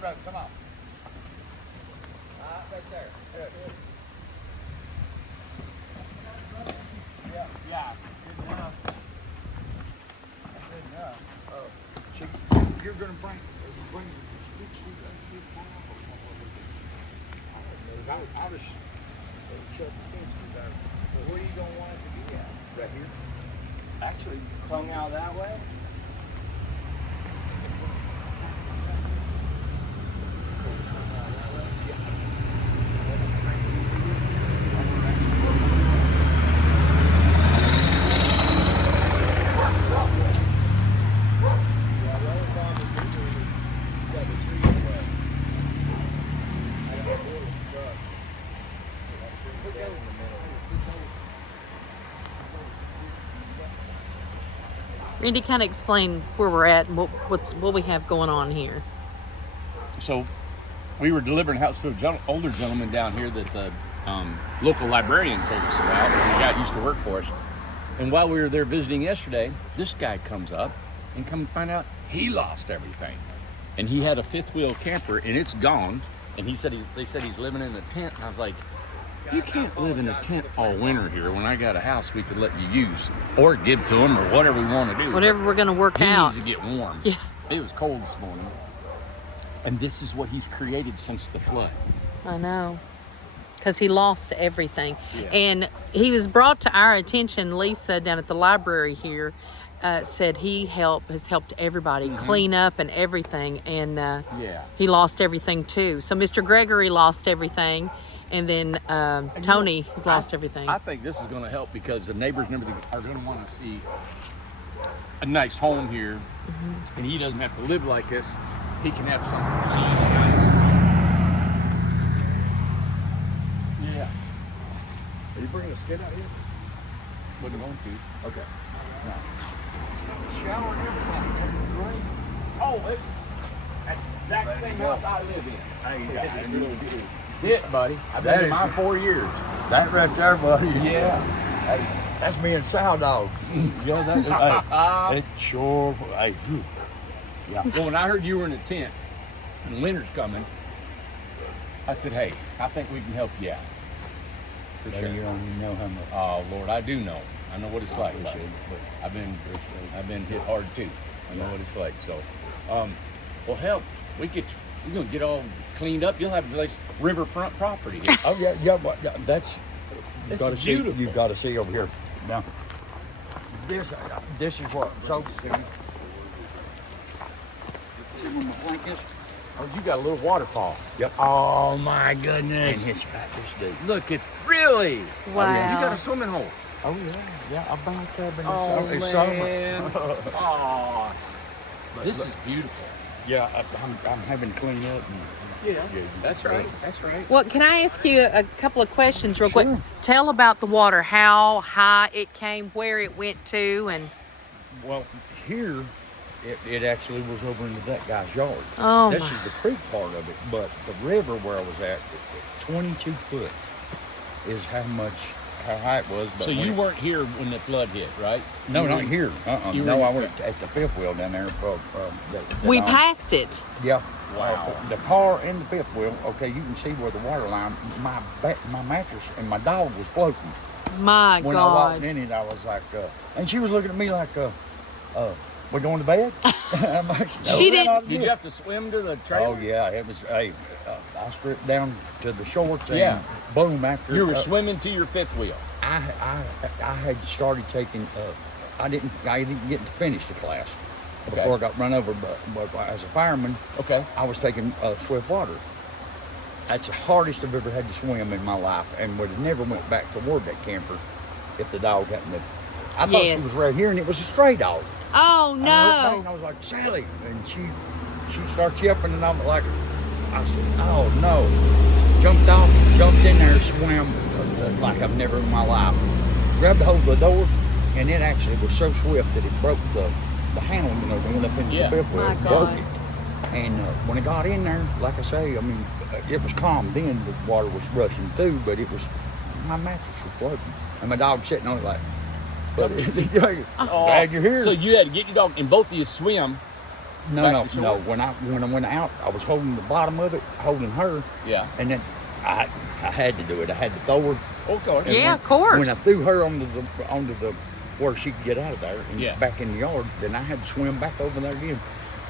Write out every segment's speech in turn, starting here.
the road. Come on. Right there. Good. Yeah. Good enough. Good enough. Oh, so you're gonna bring I'll just shut the fence there. So where are you gonna want it to be at? Right here? Actually, clung out that way. Randy, kind of explain where we're at and what we have going on here. So we were delivering house to an older gentleman down here that the local librarian told us about, and the guy used to work for us. And while we were there visiting yesterday, this guy comes up and come to find out he lost everything. And he had a fifth wheel camper and it's gone. And they said he's living in a tent. And I was like, you can't live in a tent all winter here when I got a house we could let you use or give to him or whatever we want to do. Whatever we're going to work out. He needs to get warm. Yeah. It was cold this morning. And this is what he's created since the flood. I know. Because he lost everything. Yeah. And he was brought to our attention. Lisa down at the library here said he has helped everybody clean up and everything. And he lost everything too. So Mr. Gregory lost everything. And then Tony has lost everything. I think this is going to help because the neighbors and everything are going to want to see a nice home here. And he doesn't have to live like this. He can have something nice. Yeah. Are you bringing a skid out here? Wouldn't want to. Okay. No. Shower and everything. Right? Oh, it's that's the exact same house I live in. It really is. It, buddy. I've been in mine 4 years. That right there, buddy. Yeah. Hey, that's me and Sourdough. You know that? Hey, it sure. Hey, yeah. Well, when I heard you were in a tent and winter's coming, I said, hey, I think we can help you out. For Maybe sure. you don't even know how much. Oh, Lord, I do know. I know what it's like. Buddy. But I've been hit hard too. I know what it's like. So, well, hell, we're gonna get all cleaned up. You'll have a nice riverfront property here. oh yeah. But that's This gotta is see. beautiful. You've got to see over here. Now, this is what soaks to. See where my plank is? Oh, you got a little waterfall. Yep. Oh my And goodness! it's about this deep. Look at really. Wow. You got a swimming hole. Oh yeah. I've been out there. Oh, It's man. Oh, this is beautiful. Yeah, I'm having to clean up. Yeah, that's right. That's right. Well, can I ask you a couple of questions real quick? Sure. Tell about the water, how high it came, where it went to, and... Well, here, it actually was over into that guy's yard. Oh, This my. is the creek part of it, but the river where I was at, 22 foot is how high it was. But So you weren't here when the flood hit, right? No, You not were- here. you were No, in- I went at the fifth wheel down there. We passed it. Yeah. Wow. The car and the fifth wheel, okay, you can see where the water line, my mattress and my dog was floating. My When I walked God. in it, I was like, and she was looking at me like, we're going to bed? I'm like, no, She we're didn't- not Did yet. you have to swim to the trailer? Oh yeah, it was. Hey, I stripped down to the shorts and Yeah. boom after. You were swimming to your fifth wheel. I had started taking. I didn't get to finish the class before I got run over. But as a fireman, Okay. I was taking swift water. That's the hardest I've ever had to swim in my life, and would have never went back toward that camper if the dog hadn't. I thought she Yes. was right here, and it was a stray dog. Oh, I looked back and no. I was like, Sally, and she starts yipping, and I'm like, I said, oh no. Jumped off, jumped in there, swam like I've never in my life. Grabbed a hold of the door, and it actually was so swift that it broke the handle, the went up into Yeah. the fifth wheel, My broke God. it. And when I got in there, like I say, I mean, it was calm then, the water was rushing through, but it was, my mattress was floating. And my dog sitting on it like, but glad you're here. So you had to get your dog, and both of you swim No. When I went out, I was holding the bottom of it, holding her. Yeah. And then I had to do it. I had to throw her. Of course. Yeah, of course. When I threw her onto the where she could get out of there and Yeah. back in the yard, then I had to swim back over there again.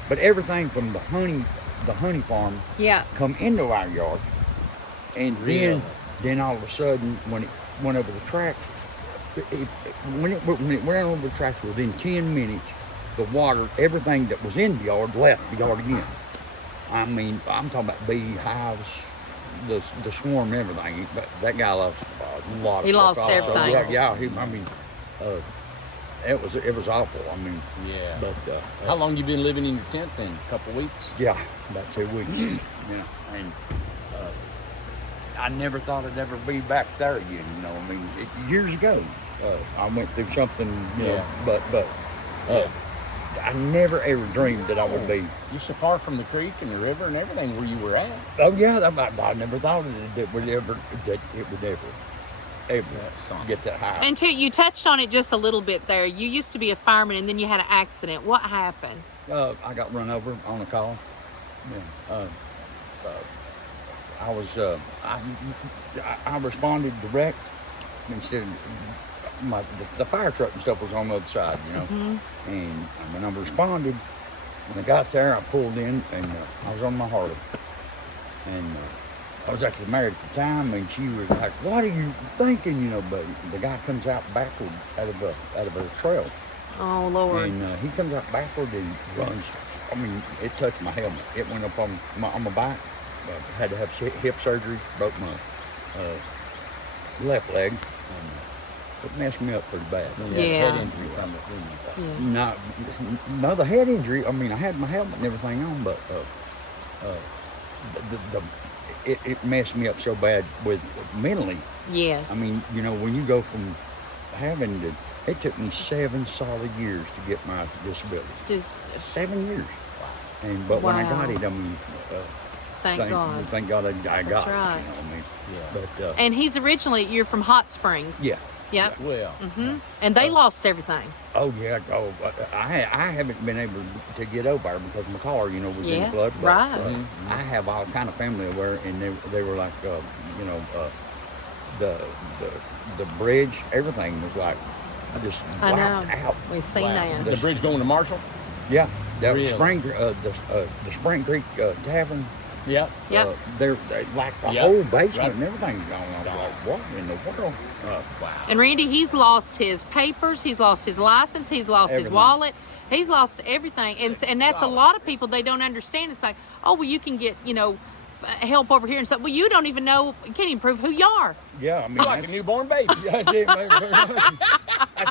But everything from the honey farm Yeah. come into our yard, and Really? then all of a sudden when it went over the tracks, when it went over the tracks within 10 minutes, the water, everything that was in the yard left the yard again. I mean, I'm talking about beehives, the swarm, and everything. But that guy lost a lot of He stuff lost also. everything. Yeah. It was awful. I mean, Yeah. but How long you been living in your tent then? A couple weeks? yeah, about 2 weeks. And I never thought I'd ever be back there again. I mean, years ago, I went through something. Yeah. But I never ever dreamed that I would be. You're so far from the creek and the river and everything where you were at. Oh yeah, I never thought that it would ever get that high. And too, you touched on it just a little bit there. You used to be a fireman, and then you had an accident. What happened? I got run over on a call. Yeah. I responded direct instead of the fire truck and stuff was on the other side, And when I responded, when I got there, I pulled in and I was on my Harley. And I was actually married at the time, and she was like, "What are you thinking?" But the guy comes out backward out of a trail. Oh Lord! And he comes out backward and runs. I mean, it touched my helmet. It went up on my back. Had to have hip surgery. Broke my left leg. It messed me up pretty bad. Yeah. Head injury from it, didn't you? Yeah. No, the head injury. I mean, I had my helmet and everything on, but it messed me up so bad with mentally. Yes. I mean, when you go from having to, it took me 7 solid years to get my disability. Just 7 years. But when I got Wow. it, I mean, thank God. thank God I got That's it. right. I mean, Yeah. but And he's originally, you're from Hot Springs. yeah. Yep. Well, And they lost everything. Oh yeah. Oh, I haven't been able to get over there because my car, was in Yeah, the flood. But, right. I have all kind of family over there, and they were like, the bridge, everything was like just I wiped know. out. We seen wow. that. The bridge going to Marshall? Yeah, that was Really? the Spring Creek Tavern. Yep. Yep. They're like the Yep. whole basement Right. and everything's gone. I was like, what in the world? Wow. And Randy, he's lost his papers, he's lost his license, he's lost his Everything. wallet, he's lost everything. And that's a lot of people, they don't understand. It's like, oh, well, you can get, help over here and stuff. Well, you don't even know, you can't even prove who you are. Yeah, I mean, Like a newborn baby. that's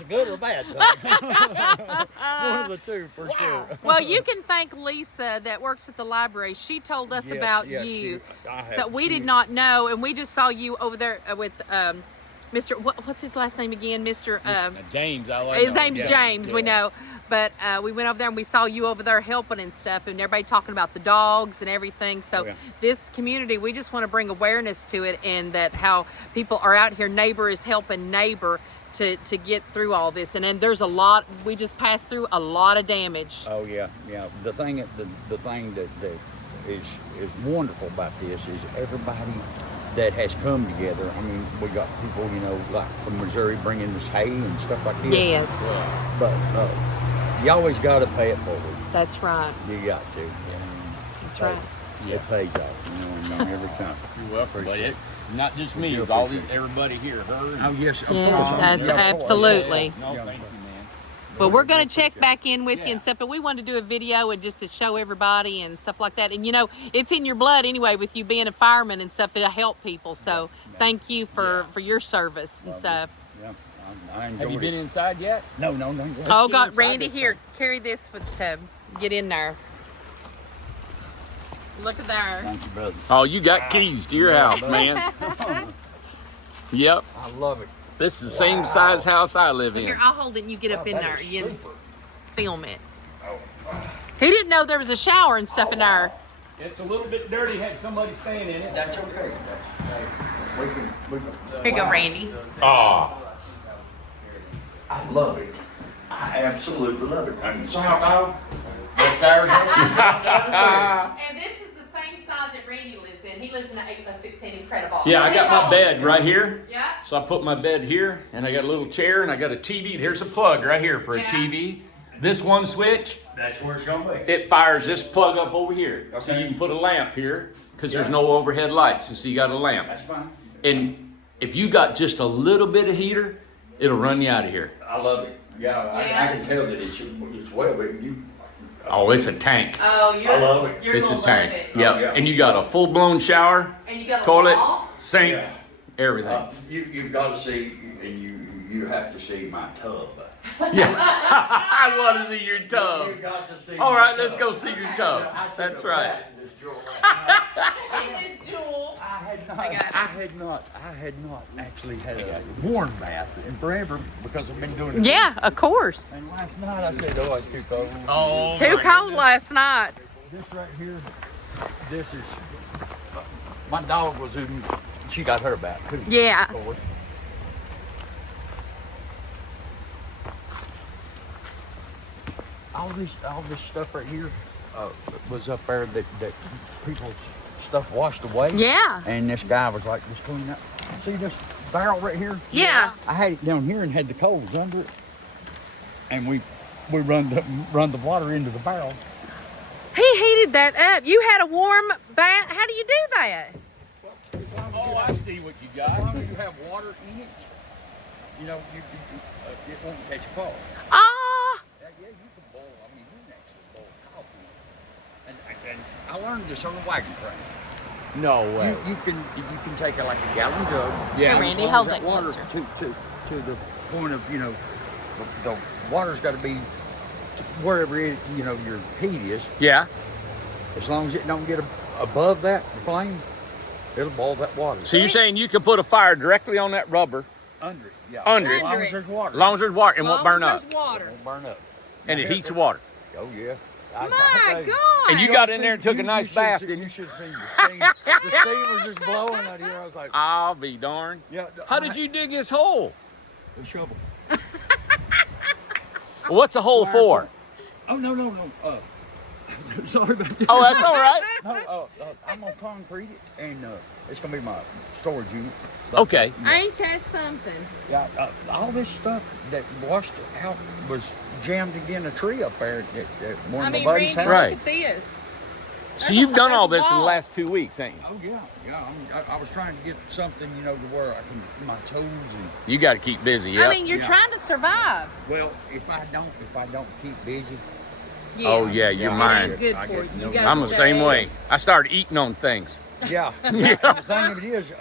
a good or a bad thing. One of the two, for sure. Well, you can thank Lisa that works at the library. She told us Yes, about yes, you. I So have- we did not know, and we just saw you over there with Mr. What's his last name again? Mr. James, I like His name's Yeah, James, we know. But we went over there and we saw you over there helping and stuff, and everybody talking about the dogs and everything. So Oh, yeah. this community, we just want to bring awareness to it, and that how people are out here. Neighbor is helping neighbor to get through all this. And then there's a lot. We just passed through a lot of damage. Oh yeah. The thing that is wonderful about this is everybody that has come together. I mean, we got people, like from Missouri bringing us hay and stuff like this. Yes, But you always got to pay it forward. that's right. You got to. That's right. It pays off, every time. You're welcome. But not just me, do it's all appreciate everybody here. Her. Oh yes, of Yeah, course. that's Yeah, of course. absolutely. No, Yeah. thank you, man. But we're going to check back in with you Yeah. and stuff. But we wanted to do a video and just to show everybody and stuff like that. And it's in your blood anyway with you being a fireman and stuff to help people. So thank you for your service and stuff. Yeah, I enjoyed Have you been it. inside yet? No. Oh, get God, inside Randy, this here, carry this to get in there. Look at there. Thank you, brother. Oh, you got keys to your house, man. Yep. I love it. This is the same size house I live in. Here, I'll hold it and you get up in that there. is You can super. film it. He didn't know there was a shower and stuff in there. It's a little bit dirty, had somebody staying in it. That's okay. We can. Here you go, Randy. Oh, I love it. I absolutely love it. And sourdough, that tires up. And this is the same size that Randy lives in. He lives in an 8x16 Incredible. Yeah, I got my bed right here. Yeah. So I put my bed here, and I got a little chair, and I got a TV. There's a plug right here for a Yeah. TV. This one switch, That's where it's gonna be. it fires this plug up over here. So Okay. you can put a lamp here, because there's Yeah. no overhead lights, and so you got a lamp. That's fine. And if you got just a little bit of heater, it'll run you out of here. I love it. Yeah, Yeah. I can tell that it's well, but you. Oh, it's a tank. Oh, I love it. You're It's a gonna tank. love it. Yeah. Yeah. And you got a full-blown shower, And you got a toilet, loft. sink, Yeah. everything. You've got to see, and you have to see my tub. Yeah. I want to see your tub. You got to see. All my right, let's tub. go see your tub. I took That's a right. bath in this drawer last night. And this jewel. I had not actually had a warm bath in forever because I've been doing it. Yeah, of course. And last night I said, oh, it's too cold. Oh, Too my cold last night. This right here, this is, my dog was in, she got her bath too. Yeah. Of course. All this stuff right here was up there that people's stuff washed away. Yeah. And this guy was like, just clean up. See this barrel right here? Yeah. I had it down here and had the coals under it. And we run the water into the barrel. He heated that up. You had a warm bath. How do you do that? Oh, I see what you As got. long as you have water in it, you know, it won't catch fire. Ah. Yeah, you can boil. I mean, you can actually boil coffee. And I learned this on the wagon train. No way. You can take like a gallon jug. Yeah. Here, Randy, as long hold as that water closer. to the point of, you know, the water's got to be wherever it, you know, your heat is. Yeah. As long as it don't get above that the flame, it'll boil that water. So you're saying you can put a fire directly on that rubber, Under it, yeah. Under as it. long Under as it. there's water. as long as there's water, and won't burn up, There's water. It won't burn up. and it heats the water. Oh yeah. My God. And you got in there and took a nice bath, You didn't you? should have seen the steam. The steam was just blowing out here. I was like, I'll be darned. yeah. How did you dig this hole? The shovel. What's a hole for? Oh no. Sorry about that. Oh, that's all right. No, I'm gonna concrete it, and it's gonna be my storage unit. But, Okay. Ain't that something? Yeah, all this stuff that washed out was jammed again a tree up there at one of my buddies' house. Right. look at this. So you've done all That's this in the wall. last 2 weeks, ain't you? Oh yeah. I was trying to get something, you know, to where I can my toes and. You got to keep busy. I Yep. mean, you're Yeah. trying to survive. Well, if I don't keep busy. Yes. Oh yeah, your Yeah. It mind. ain't good I for get you. no- You gotta I'm the same stay. way. I started eating on things. Yeah. And the thing of it is,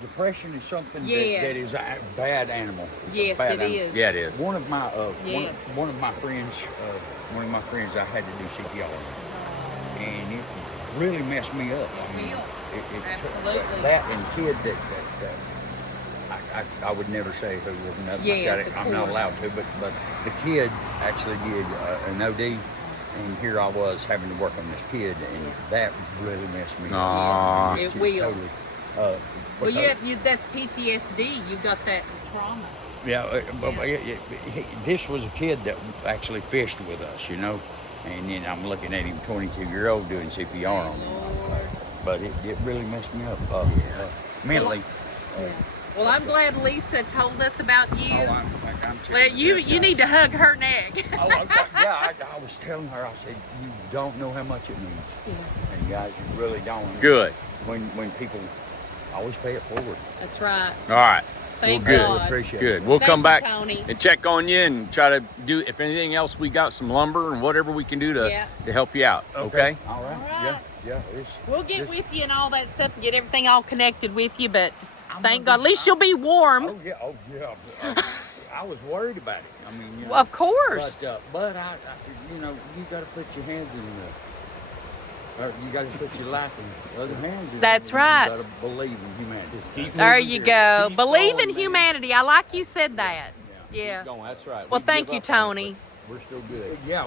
depression is something that Yes. is a bad animal. It's a Yes, bad it animal. is. Yeah, it is. One of my Yes. one of my friends, I had to do CPR, and it really messed me up. I mean, it Absolutely. that and kid that I would never say who was nothing like Yes, that. of I'm not course. allowed to, but the kid actually did an OD, and here I was having to work on this kid, and that really messed me Aw. up. It will. Totally, Well, because- that's PTSD. You've got that trauma. Yeah, this was a kid that actually fished with us, you know, and then I'm looking at him, 22-year-old, doing CPR on him. Lord. But it really messed me up mentally. Well, I'm glad Lisa told us about you. I'm Well, you need to hug her neck. I was telling her, I said, you don't know how much it means. Yeah. And guys, you really don't. Good. When people always pay it forward. That's right. All right. Thank good. God. Appreciate it. Good. We'll Thank come you, back Tony. and check on you and try to do, if anything else, we got some lumber and whatever we can do to Yeah. help you out. Okay? All right. All right. Yeah. We'll get this- with you and all that stuff and get everything all connected with you, but I'm thank gonna God. At least you'll be warm. Oh yeah. I was worried about it. I mean, you know, Of course. but I, you know, you got to put your hands in or you got to put your life in other hands. That's right. You got to believe in humanity. There you go. Keep Believe going, in man. humanity. I like you said that. Yeah. Keep going. That's right. Well, We thank give you, up on it, Tony. but we're still good. Yeah.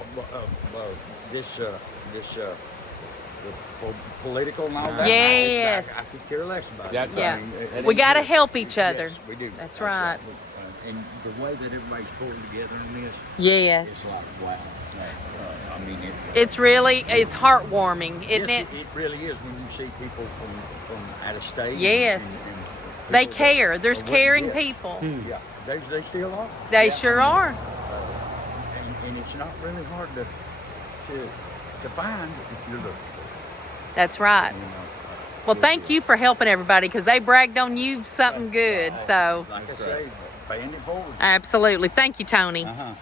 The political and all that. Yes. I could care less about That's it. right. Yeah. That We ain't got to good. help each other. Yes, we do. That's right. And the way that everybody's pulled together in this. Yes. It's like, wow. I mean, it's heartwarming, isn't yes, it? it really is when you see people from out of state. Yes. And They people that care. There's are caring yes. people. Yeah, they still are. They Yeah, sure I mean, are. and it's not really hard to find if you're looking. That's right. You know, Well, thank you for helping everybody because they bragged on you something good. So, like I say, paying it forward. absolutely. Thank you, Tony. Uh-huh.